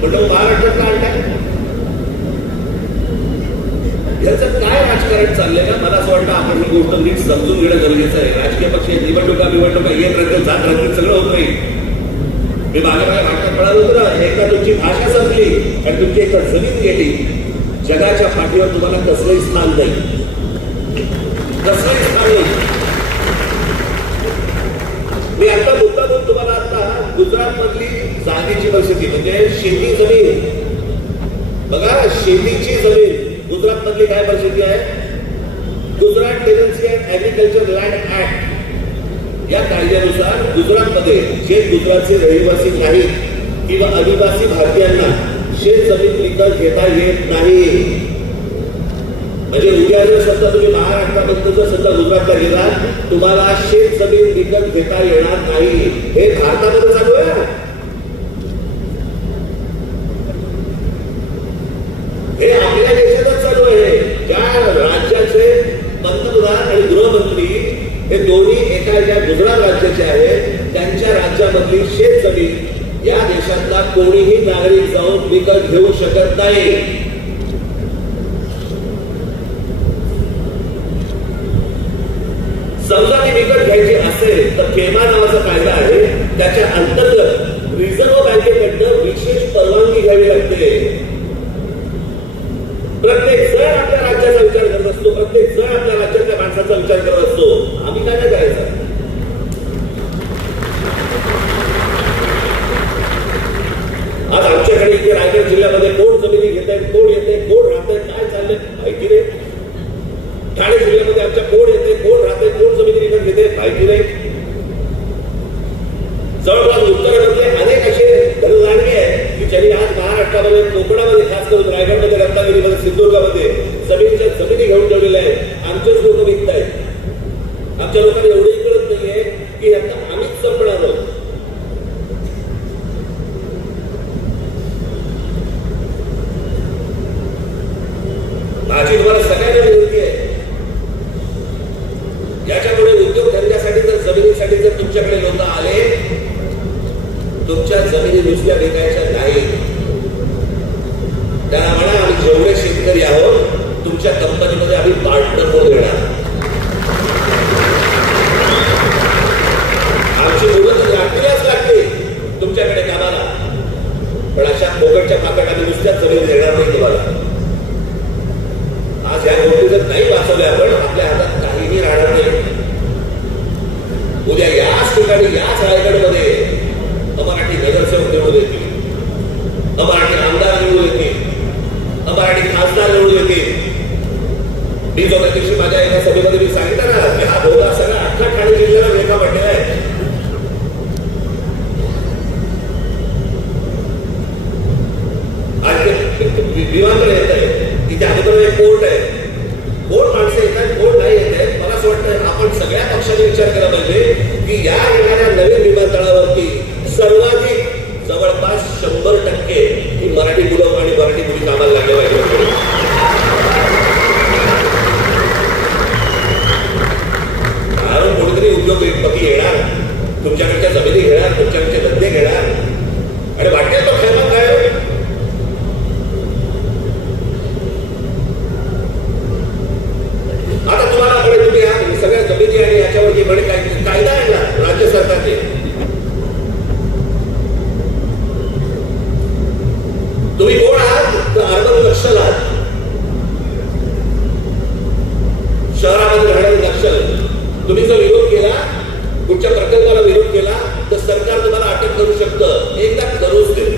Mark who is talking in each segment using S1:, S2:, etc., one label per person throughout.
S1: म्हणलं महाराष्ट्रात का आणलाय याचं काय राजकारण चाललंय का? मला असं वाटतं आपण ही गोष्ट नीट समजून घेणं गरजेचं आहे. राजकीय पक्ष निवडणुका निवडणुका येत राहतील जात राहतील सगळं होत नाही. मी मागे मागे वाटत म्हणालो होतं ना एकदा तुमची भाषा संपली आणि तुमची एकदा जमीन गेली. जगाच्या पाठीवर तुम्हाला कसलंही स्थान नाही. कसलंही स्थान नाही. मी आता मुद्दा तुम्हाला आता गुजरात मधली जागेची परिस्थिती म्हणजे शेती जमीन. बघा शेतीची जमीन. गुजरात मधली काय परिस्थिती आहे? Gujarat tenancy and agriculture land act या कायद्यानुसार गुजरातमध्ये जे गुजरातचे रहिवासी नाहीत किंवा आदिवासी भारतीयांना शेत जमीन विकत घेता येत नाही. म्हणजे उद्या जर समजा तुम्ही महाराष्ट्रामध्ये समजा गुजरातला गेला तुम्हाला शेत जमीन विकत घेता येणार नाही. हे भारतामध्ये चालू आहे? हे आपल्या देशातच चालू आहे. ज्या राज्याचे पंतप्रधान आणि गृहमंत्री हे दोन्ही एका ज्या गुजरात राज्याचे आहेत त्यांच्या राज्यामधली शेत जमीन या देशातला कोणीही नागरिक जाऊन विकत घेऊ शकत नाही. समजा ती घ्यायची असेल तर फेमा नावाचा कायदा आहे. त्याच्या अंतर्गत रिझर्व्ह बँकेकडनं विशेष परवानगी घ्यावी लागते. प्रत्येक जण आपल्या राज्याचा विचार करत असतो. प्रत्येक जण आपल्या राज्यातल्या माणसाचा विचार करत असतो. आम्ही काय काय करायचं? आज आमच्याकडे इथे रायगड जिल्ह्यामध्ये कोण जमिनी घेत आहेत कोण येत आहे कोण राहत आहे काय चाललंय? माहिती नाही. ठाणे जिल्ह्यामध्ये आमच्या कोण येते कोण राहते कोण जमिनी विकत घेते माहिती नाही. जवळपास उत्तरेमध्ये अनेक असे धनधान्य आहे की ज्यांनी आज महाराष्ट्रामध्ये कोकणामध्ये खास करून रायगडमध्ये रत्नागिरीमध्ये सिंधुदुर्गामध्ये जमिनीच्या जमिनी घेऊन ठेवलेल्या आहेत. आमचेच लोक विकत आहेत आमच्या लोकांनी एवढी कळत नाहीये की आता आम्हीच संपणार आहोत माझी तुम्हाला सगळ्यांना विनंती आहे याच्यापुढे उद्योग धंद्यासाठी जर जमिनीसाठी जर तुमच्याकडे लोक आले तुमच्या जमिनी नुसत्या विकायच्या नाही त्यांना म्हणा आम्ही जेवढे शेतकरी आहोत तुमच्या कंपनीमध्ये आम्ही पार्टनर म्हणून येणार आमची मुलं तर लागतीलच लागते तुमच्याकडे कामाला पण अशा फोकटच्या पाकट आम्ही नुसत्याच जमीन देणार नाही तुम्हाला आज या गोष्टी जर नाही वाचवल्या आपण आपल्या हातात काहीही राहणार नाही उद्या याच ठिकाणी याच रायगडमध्ये अमराठी नगरसेवक निवडून येतील अमराठी आमदार निवडून येतील अमराठी खासदार निवडून येतील मी जो त्या दिवशी माझ्या एका सभेमध्ये मी सांगितलं ना की हा धोका सगळा अख्खा ठाणे जिल्ह्याला वेगळा पडलेला आहे आज ते वि- विमानतळ येत आहे तिथे अगोदर एक कोर्ट आहे कोण माणसं येत आहेत कोण नाही येत आहेत मला असं वाटतं आपण सगळ्या पक्षाने विचार केला पाहिजे की या येणाऱ्या नवीन विमानतळावरती सर्वाधिक जवळपास शंभर टक्के ही मराठी मुलं आणि मराठी मुली कामाला लागल्या पाहिजे. कारण कोणीतरी उद्योगपती येणार तुमच्याकडच्या जमिनी घेणार तुमच्याकडचे धंदे घेणार. आणि वाटेल तो खेळणार काय आता तुम्हाला कडे तुम्ही या सगळ्या जमिनी आणि याच्यावरती म्हणे काय कायदा आणला राज्य सरकारने तुम्ही कोण आहात तर अर्बन नक्षल आहात शहरामध्ये राहणारे नक्षल तुम्ही जर विरोध केला कुठच्या प्रकल्पाला विरोध केला तर सरकार तुम्हाला अटक करू शकतं. एकदा करूच दे.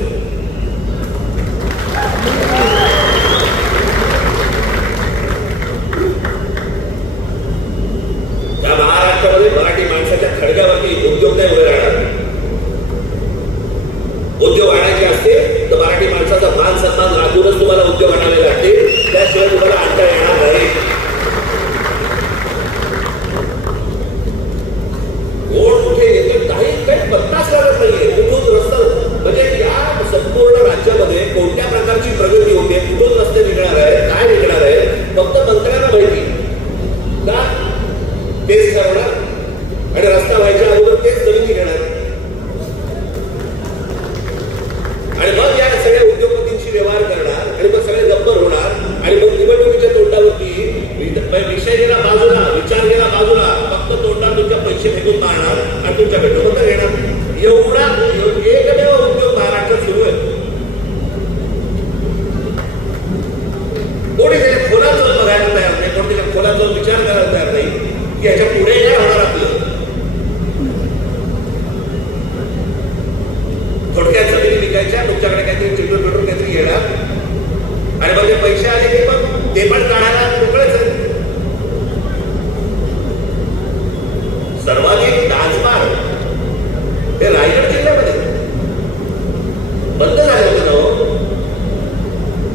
S1: बंद झाले होते ना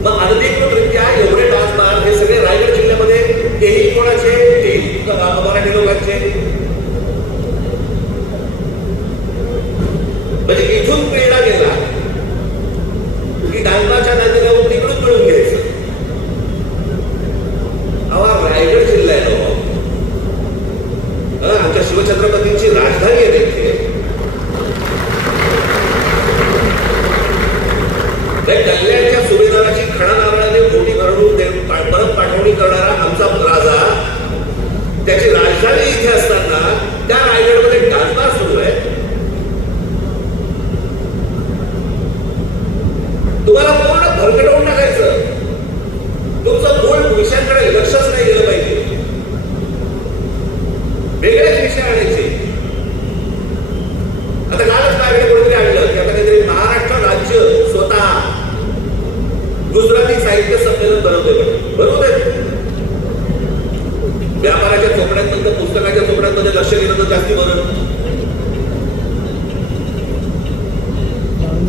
S1: मग अनधिकृतरित्या एवढे डान्समार हे सगळे रायगड जिल्ह्यामध्ये तेही कोणाचे तेही मराठी लोकांचे म्हणजे इथून प्रेरणा गेला की डान्समारच्या नातेगावून तिकडून मिळून घ्यायचं. आवा रायगड जिल्हा आहे ना हो. आमच्या शिवछत्रपतींची राजधानी आहे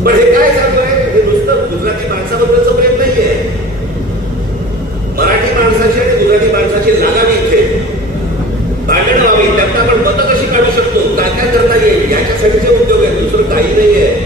S1: पण हे काय चाललंय हे नुसतं गुजराती माणसाबद्दलच प्रेम नाहीये. मराठी माणसाची आणि गुजराती माणसाची लागावी इथे. भांडण व्हावी त्यात आपण मतं कशी काढू शकतो? काय काय करता येईल? याच्यासाठीचे उद्योग आहेत दुसरं काही नाहीये.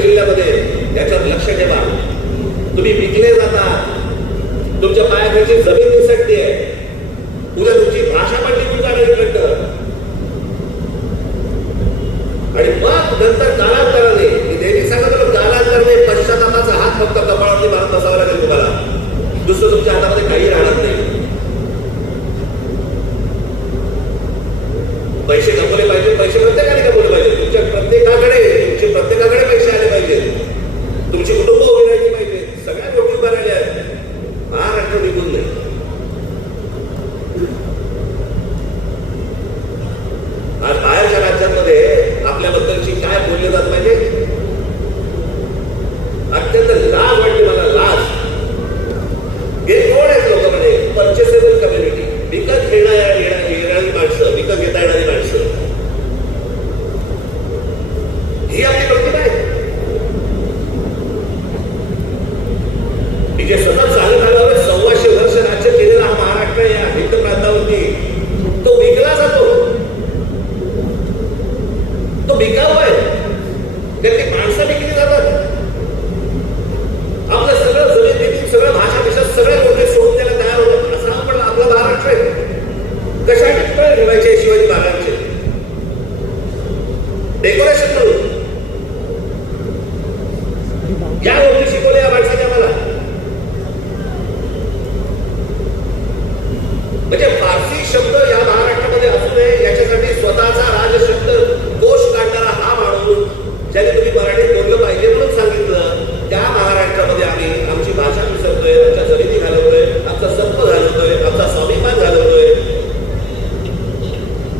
S1: जिल्ह्यामध्ये याच्यावर लक्ष ठेवा. तुम्ही विकले जाता. तुमच्या पायाखालची जमीन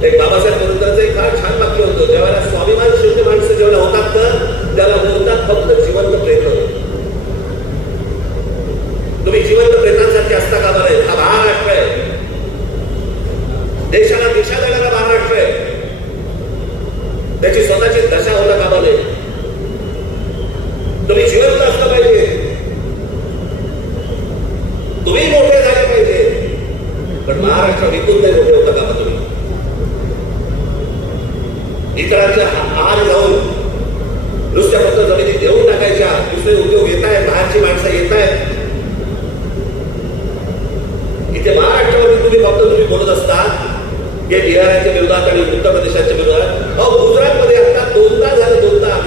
S1: ते बाबासाहेब बरोबरचं एक फार छान वाक्य होतं. ज्यावेळेला स्वाभिमान शुद्ध माणसं जेवढा होतात तर त्याला बोलतात फक्त जिवंत प्रेत. तुम्ही जिवंत प्रेतांसारखे असता का बरं? हा महाराष्ट्र आहे देशाला दिशा देणारा महाराष्ट्र आहे त्याची स्वतःची दशा होता कामा नये तुम्ही जिवंत असलं पाहिजे. तुम्ही मोठे झाले पाहिजे. पण महाराष्ट्र विकून नाही मोठे होता कामा तुम्ही इतरांच्या आड जाऊन नुसत्या फक्त जमिनी देऊन टाकायच्या दुसरे उद्योग येत आहेत बाहेरची माणसं येत आहेत इथे महाराष्ट्रामध्ये तुम्ही फक्त तुम्ही बोलत असता या बिहाराच्या विरोधात आणि उत्तर प्रदेशाच्या विरोधात. अहो गुजरातमध्ये आता दोन तास झाले दोन तास.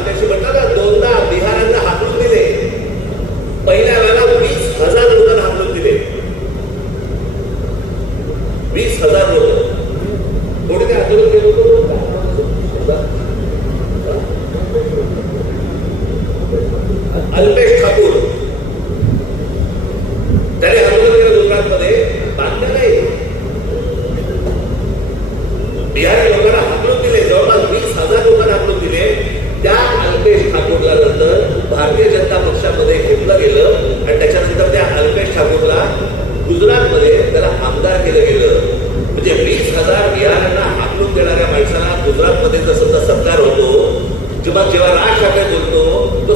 S1: गुजरातमध्ये त्याला आमदार केलं गेलं. म्हणजे वीस हजार बिहारांना हाकलून देणाऱ्या माणसाला गुजरातमध्ये जसं सरकार होतो जेव्हा जेव्हा राज ठाकरे बोलतो तो